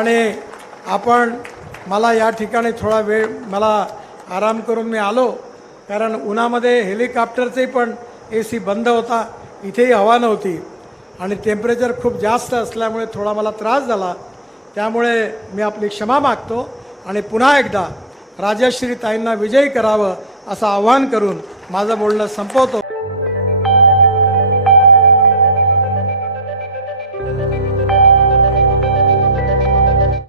आणि आपण मला या ठिकाणी थोडा वेळ मला आराम करून मी आलो, कारण उन्हामध्ये हेलिकॉप्टरचंही पण AC बंद होता, इथेही हवा नव्हती आणि टेम्परेचर खूप जास्त असल्यामुळे थोडा मला त्रास झाला. त्यामुळे मी आपली क्षमा मागतो आणि पुन्हा एकदा राजश्री ताईंना विजयी करावं असं आवाहन करून माझं बोलणं संपवतो.